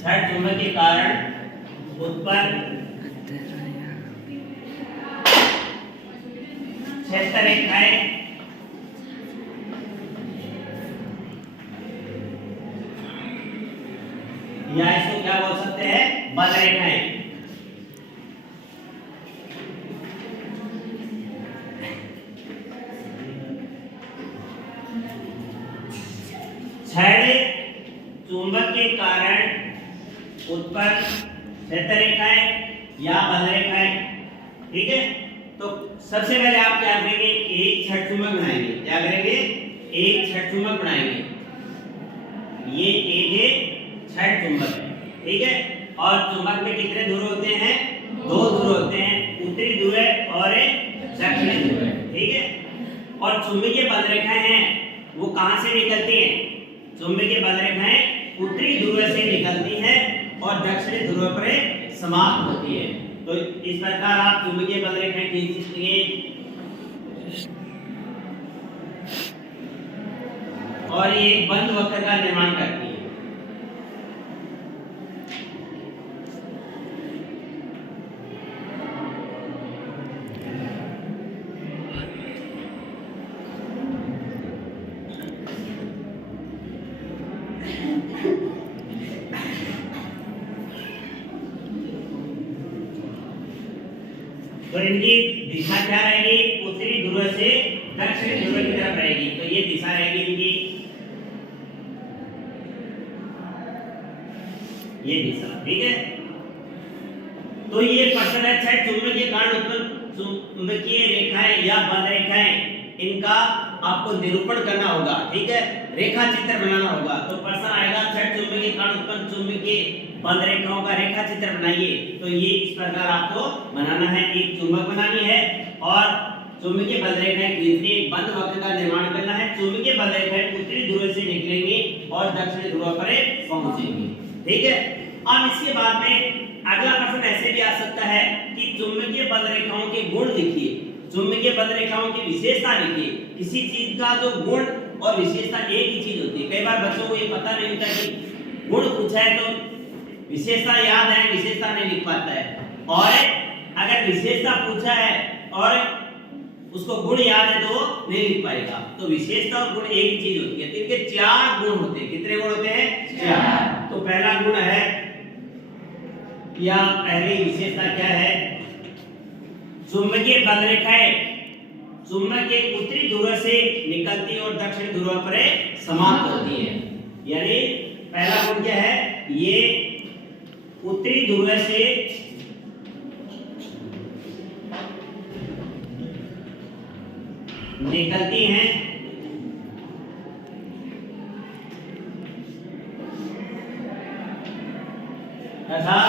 छठ चुंबक के कारण उत्पन्न क्षेत्र रेखाएं या इसको क्या बोल सकते हैं, बल रेखाएं। छठ चुंबक के कारण उत्पन्न क्षेत्र रेखाएं या बल रेखाएं, ठीक है। तो सबसे पहले आप क्या करेंगे, एक छठ चुंबक बनाएंगे। क्या करेंगे, एक छठ चुंबक बनाएंगे। ये एक है छठ चुंबक है, ठीक है। और चुंबक में कितने ध्रुव होते हैं, दो ध्रुव होते हैं, उत्तरी ध्रुव और दक्षिणी ध्रुव, ठीक है। और चुंबकीय बल रेखाएं हैं वो कहां से निकलती हैं, चुंबकीय बल रेखाएं उत्तरी ध्रुव से निकलती हैं और दक्षिणी ध्रुव पर समाप्त होती है। तो इस प्रकार आप चुंबकीय बल रेखाएं खींच सकते हैं और ये एक बंद वक्र का निर्माण करती है। तो इनकी दिशा क्या रहेगी, उत्तरी ध्रुव से दक्षिणी ध्रुव की तरफ रहेगी। तो ये दिशा रहेगी इनकी, ये दिशा, ठीक है। तो ये प्रश्न है छठ चुंबक के कारण उत्पन्न चुंबकीय रेखाएं या बल रेखाएं, इनका आपको निरूपण करना होगा, ठीक है, रेखा चित्र बनाना होगा। तो प्रश्न आएगा छठ चुंबक के कारण उत्पन्न चुंबकीय बल रेखाओं का रेखा चित्र बनाइए। तो ये इस प्रकार आपको बनाना है, एक चुंबक बनानी है और चुंबकीय बल रेखाएं खींचनी, एक बंद वक्र का निर्माण करना है। चुंबकीय बल रेखाएं उत्तरी ध्रुव से निकलेंगी और दक्षिणी ध्रुव पर पहुंचेंगी, ठीक है। अब इसके बाद में अगला प्रश्न ऐसे भी आ सकता है कि चुंबकीय बल रेखाओं के गुण लिखिए, चुंबकीय बल रेखाओं की विशेषता लिखिए। किसी चीज का जो गुण और विशेषता एक ही चीज होती है। कई बार बच्चों को ये पता नहीं होता कि गुण पूछा है तो विशेषता याद है, विशेषता नहीं लिख पाता है, और अगर विशेषता पूछा है और उसको गुण याद है तो नहीं लिख पाएगा। तो विशेषता और गुण एक ही चीज होती है। तो इनके चार गुण होते हैं। कितने गुण होते हैं, चार। तो पहला गुण है या पहली विशेषता क्या है, चुंबकीय बल रेखाएं चुंबक के उत्तरी ध्रुव से निकलती और दक्षिणी ध्रुव पर समाप्त होती है। यानी पहला गुण क्या है, ये उत्तरी ध्रुव से निकलती हैं तथा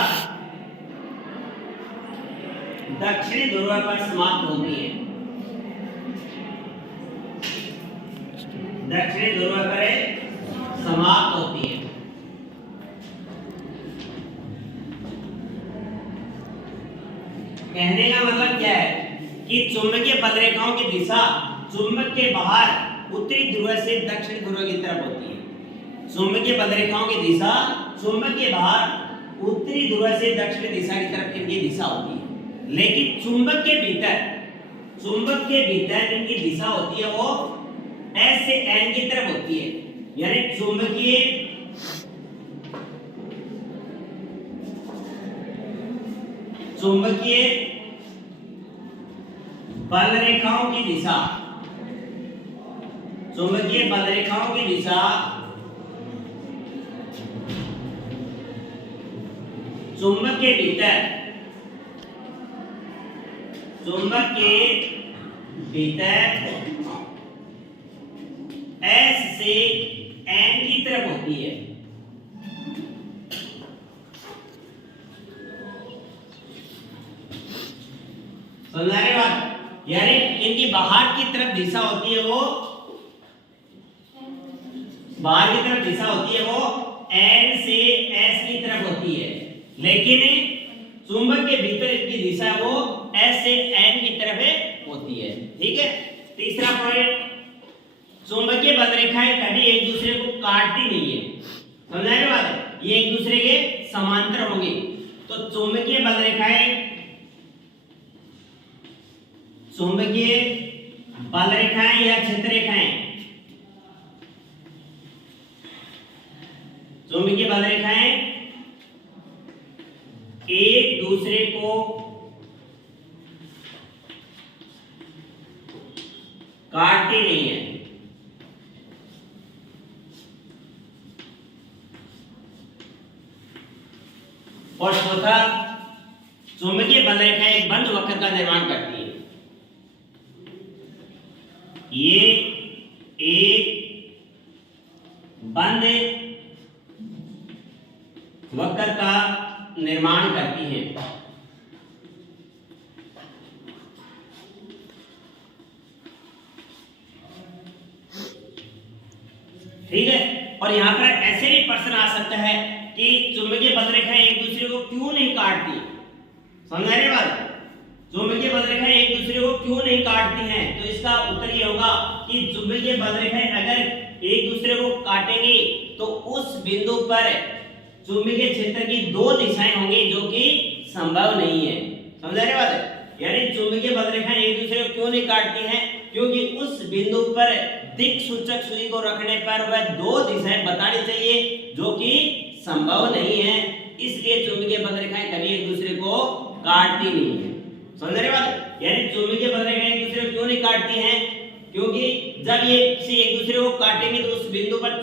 दक्षिणी ध्रुव पर समाप्त होती है, दक्षिणी ध्रुव पर समाप्त होती है। कहने का मतलब क्या है कि चुंबकीय बल रेखाओं की दिशा चुंबक के बाहर उत्तरी ध्रुव से दक्षिणी ध्रुव की तरफ होती है। चुंबकीय बल रेखाओं की दिशा चुंबक के बाहर उत्तरी ध्रुव से दक्षिणी दिशा की तरफ इनकी दिशा होती है। लेकिन चुंबक के भीतर इनकी दिशा होती है वो S से N की तरफ होती है। यानी चुंबकीय बल रेखाओं की दिशा, चुंबकीय बल रेखाओं की दिशा चुंबक के भीतर S से N की तरफ होती है। समझ रहे बात, यानी इनकी बाहर की तरफ दिशा होती है, वो बाहर की तरफ दिशा होती है वो N से S की तरफ होती है। लेकिन चुंबक के भीतर इनकी दिशा वो S से N की तरफ होती है, ठीक है। तीसरा पॉइंट, चुंबकीय बल रेखाएं कभी एक दूसरे को काटती नहीं है। समझ रहे बात, ये एक दूसरे के समांतर होंगी। तो चुंबकीय बल रेखाएं, चुंबकीय बल रेखाएं या क्षेत्र रेखाएं, चुंबकीय बल रेखाएं एक दूसरे को काटती नहीं है। और चौथा, चुंबकीय बल रेखाएं एक बंद वक्र का निर्माण करती है। ये एक बंद वक्र का निर्माण करती है। ठीक है। और यहाँ पर ऐसे भी प्रश्न आ सकता है कि चुंबकीय बल रेखाएं एक दूसरे को क्यों नहीं काटती। समझ रहे बात? चुंबकीय बल रेखाएं एक दूसरे को क्यों नहीं काटती हैं? तो इसका उत्तर ये होगा कि चुंबकीय बल रेखाएं अगर एक दूसरे को काटेंगी तो उस बिंदु पर चुंबकीय क्षेत्र की दो दिशाएं होंगी जो कि संभव नहीं है। समझ रहे बात? यानी चुंबकीय बल रेखाएं एक दूसरे को क्यों नहीं काटती हैं? क्योंकि उस बिंदु पर दिक सूचक सुई को रखने पर वह दो दिशाएं बतानी चाहिए जो कि संभव नहीं है। इसलिए चुंबकीय बल रेखाएं कभी एक दूसरे को काटती नहीं है। समझ रहे बात? यानी चुंबकीय बल रेखाएं एक दूसरे को क्यों नहीं काटती हैं? क्योंकि जब ये एक दूसरे को काटेंगे तो उस बिंदु पर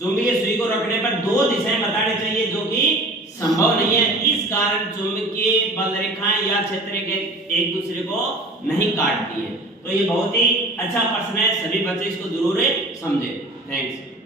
चुंबकीय सुई को रखने पर दो दिशाएं बतानी चाहिए जो कि संभव नहीं है। इस कारण चुंबकीय बल रेखाएं या क्षेत्र रेखाएं एक दूसरे को नहीं काटती है। तो ये बहुत ही अच्छा प्रश्न है, सभी बच्चे इसको जरूर समझें। थैंक्स।